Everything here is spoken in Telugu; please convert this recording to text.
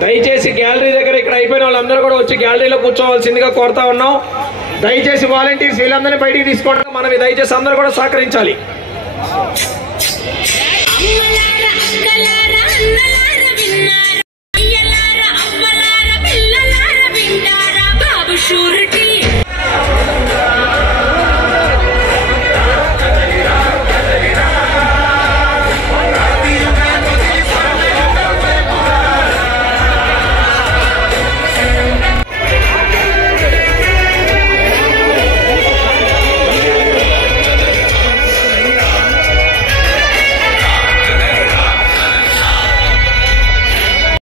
దయచేసి గ్యాలరీ దగ్గర ఇక్కడ అయిపోయిన వాళ్ళందరూ కూడా వచ్చి గ్యాలరీలో కూర్చోవాల్సిందిగా కోరుతా ఉన్నాం. దయచేసి వాలంటీర్స్ వీళ్ళందరినీ బయటికి తీసుకోవడం మనం దయచేసి అందరూ కూడా సహకరించాలి.